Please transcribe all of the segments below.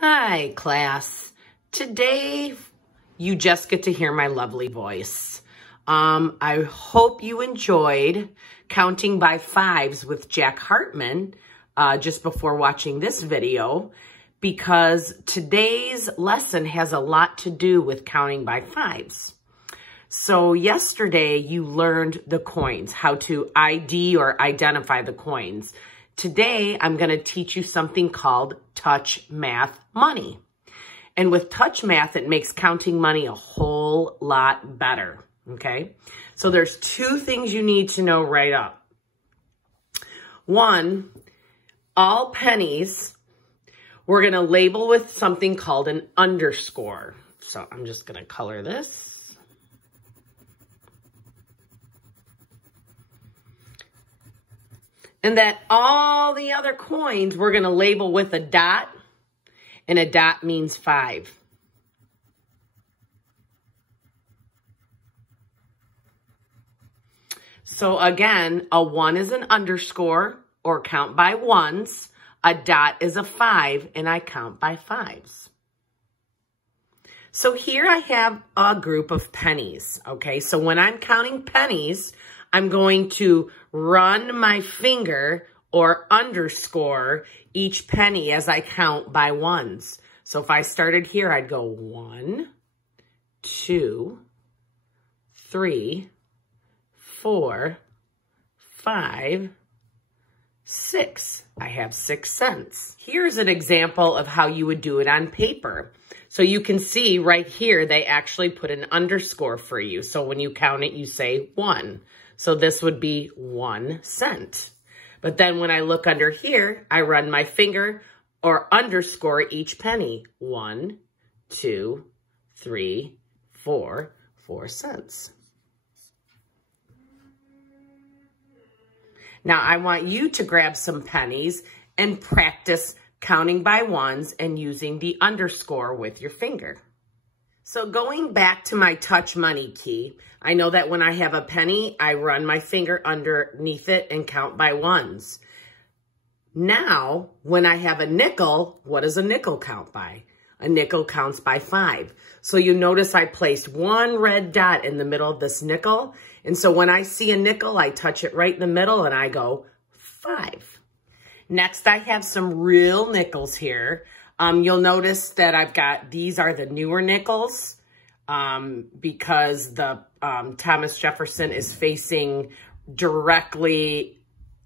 Hi, class. Today, you just get to hear my lovely voice. I hope you enjoyed counting by fives with Jack Hartman just before watching this video, because today's lesson has a lot to do with counting by fives. So yesterday, you learned the coins, how to ID or identify the coins. Today, I'm going to teach you something called touch math money. And with touch math, it makes counting money a whole lot better, okay? So there's two things you need to know right up. One, all pennies, we're going to label with something called an underscore. So I'm just going to color this. And that all the other coins we're going to label with a dot, and a dot means 5. So again, a 1 is an underscore or count by ones. A dot is a 5 and I count by fives. So here I have a group of pennies, okay? So when I'm counting pennies, I'm going to run my finger or underscore each penny as I count by ones. So if I started here, I'd go 1, 2, 3, 4, 5, 6. I have 6 cents. Here's an example of how you would do it on paper. So you can see right here, they actually put an underscore for you. So when you count it, you say 1. So this would be 1 cent. But then when I look under here, I run my finger or underscore each penny. 1, 2, 3, 4, 4 cents. Now I want you to grab some pennies and practice counting by ones and using the underscore with your finger. So going back to my touch money key, I know that when I have a penny, I run my finger underneath it and count by ones. Now, when I have a nickel, what does a nickel count by? A nickel counts by 5. So you notice I placed one red dot in the middle of this nickel. And so when I see a nickel, I touch it right in the middle and I go 5. Next, I have some real nickels here. You'll notice that I've got, these are the newer nickels because the Thomas Jefferson is facing directly,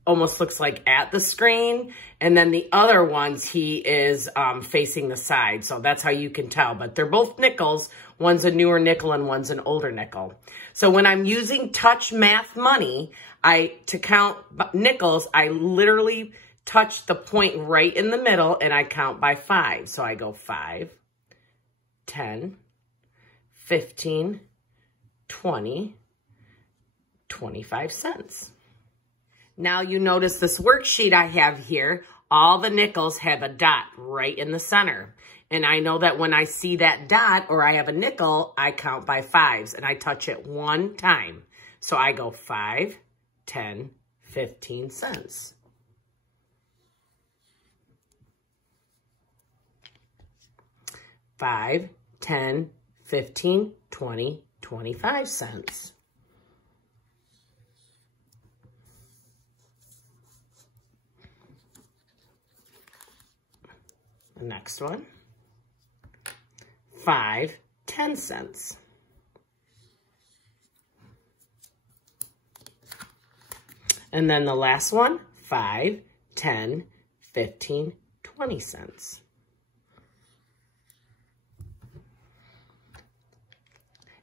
almost looks like at the screen. And then the other ones, he is facing the side. So that's how you can tell. But they're both nickels. One's a newer nickel and one's an older nickel. So when I'm using touch math money, to count nickels, I literally touch the point right in the middle and I count by 5. So I go 5, 10, 15, 20, 25 cents. Now you notice this worksheet I have here, all the nickels have a dot right in the center. And I know that when I see that dot or I have a nickel, I count by fives and I touch it one time. So I go 5, 10, 15 cents. $5, 10, 15, 20, 25 cents. The next one, 5, 10 cents. And then the last one, 5, 10, 15, 20 cents.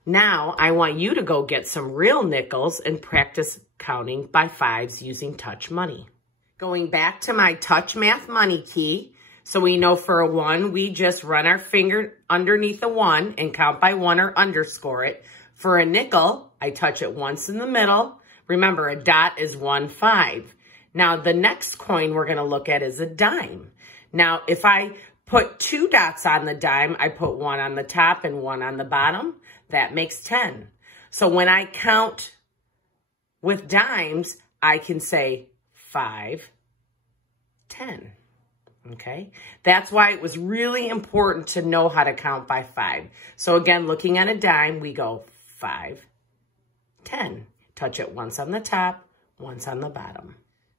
Now, I want you to go get some real nickels and practice counting by fives using touch money. Going back to my touch math money key, so we know for a 1, we just run our finger underneath a 1 and count by 1 or underscore it. For a nickel, I touch it once in the middle. Remember, a dot is 1, 5. Now, the next coin we're going to look at is a dime. Now, if I put 2 dots on the dime, I put 1 on the top and 1 on the bottom. That makes 10. So when I count with dimes, I can say 5, 10. Okay, that's why it was really important to know how to count by 5. So again, looking at a dime, we go 5, 10. Touch it once on the top, once on the bottom.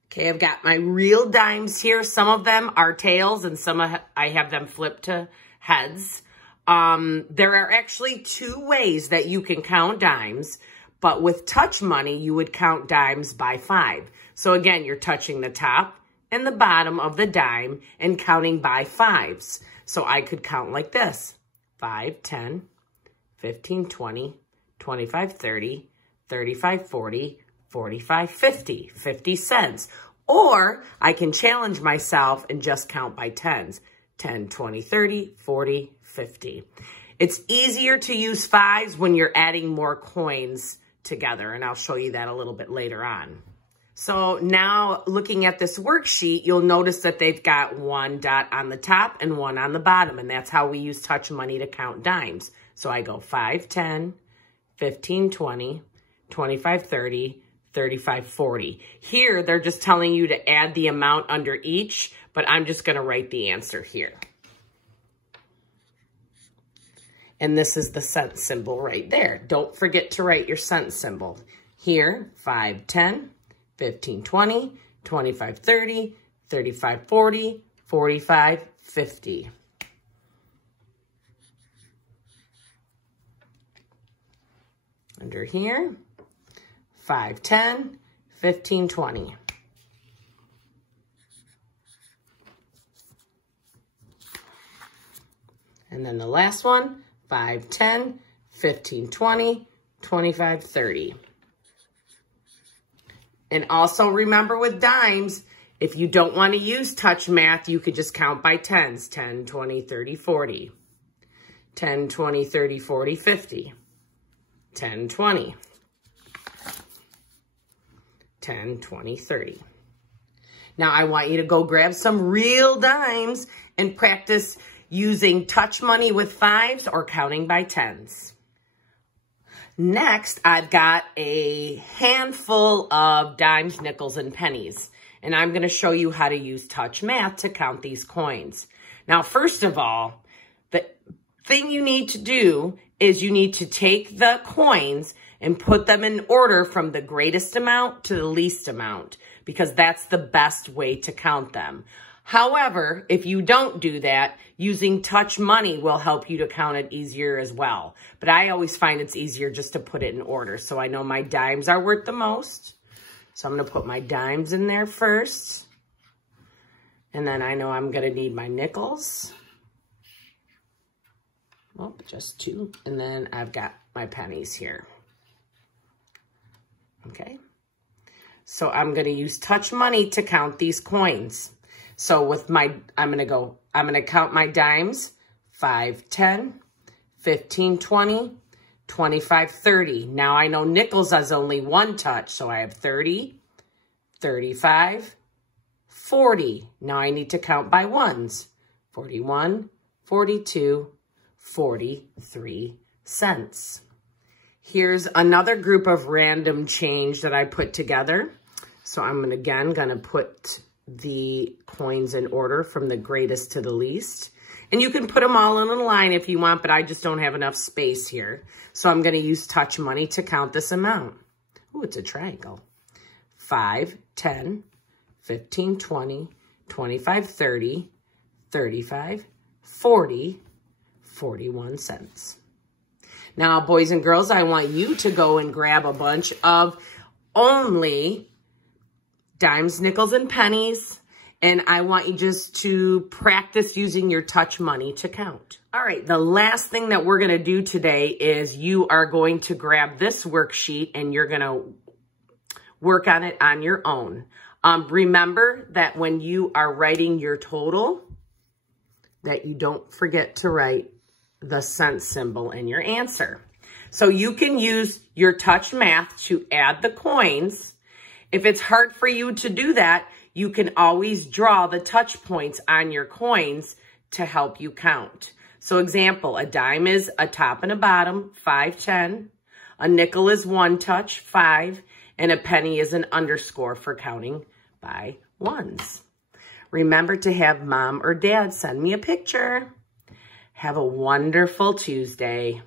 Okay, I've got my real dimes here. Some of them are tails and some I have them flipped to heads. There are actually 2 ways that you can count dimes, but with touch money, you would count dimes by 5. So again, you're touching the top and the bottom of the dime and counting by 5s. So I could count like this: 5, 10, 15, 20, 25, 30, 35, 40, 45, 50, 50 cents. Or I can challenge myself and just count by 10s: 10, 20, 30, 40, 50. It's easier to use 5s when you're adding more coins together, and I'll show you that a little bit later on. So now looking at this worksheet, you'll notice that they've got 1 dot on the top and 1 on the bottom, and that's how we use touch money to count dimes. So I go 5, 10, 15, 20, 25, 30, 35, 40. Here, they're just telling you to add the amount under each, but I'm just going to write the answer here. And this is the cent symbol right there. Don't forget to write your cent symbol. Here, 5, 10, 15, 20, 25, 30, 35, 40, 45, 50. Under here, 5, 10, 15, 20. And then the last one, 5, 10, 15, 20, 25, 30. And also remember with dimes, if you don't want to use touch math, you could just count by 10s. 10, 20, 30, 40. 10, 20, 30, 40, 50. 10, 20. 10, 20, 30. Now I want you to go grab some real dimes and practice using touch money with 5s or counting by 10s. Next, I've got a handful of dimes, nickels, and pennies, and I'm going to show you how to use touch math to count these coins. Now, first of all, the thing you need to do is you need to take the coins and put them in order from the greatest amount to the least amount, because that's the best way to count them. However, if you don't do that, using touch money will help you to count it easier as well. But I always find it's easier just to put it in order. So I know my dimes are worth the most. So I'm going to put my dimes in there first. And then I know I'm going to need my nickels. Oh, just 2. And then I've got my pennies here. Okay. So I'm going to use touch money to count these coins. So with my, I'm going to count my dimes: 5, 10, 15, 20, 25, 30. Now I know nickels has only 1 touch, so I have 30, 35, 40. Now I need to count by 1s: 41, 42, 43 cents. Here's another group of random change that I put together. So I'm going to put the coins in order from the greatest to the least. And you can put them all in a line if you want, but I just don't have enough space here. So I'm going to use touch money to count this amount. Ooh, it's a triangle. 5, 10, 15, 20, 25, 30, 35, 40, 41 cents. Now, boys and girls, I want you to go and grab a bunch of only dimes, nickels, and pennies. And I want you just to practice using your touch money to count. All right, the last thing that we're going to do today is you are going to grab this worksheet and you're going to work on it on your own. Remember that when you are writing your total, that you don't forget to write the cent symbol in your answer. So you can use your touch math to add the coins. If it's hard for you to do that, you can always draw the touch points on your coins to help you count. So example, a dime is a top and a bottom, 5, 10. A nickel is 1 touch, 5. And a penny is an underscore for counting by 1s. Remember to have mom or dad send me a picture. Have a wonderful Tuesday.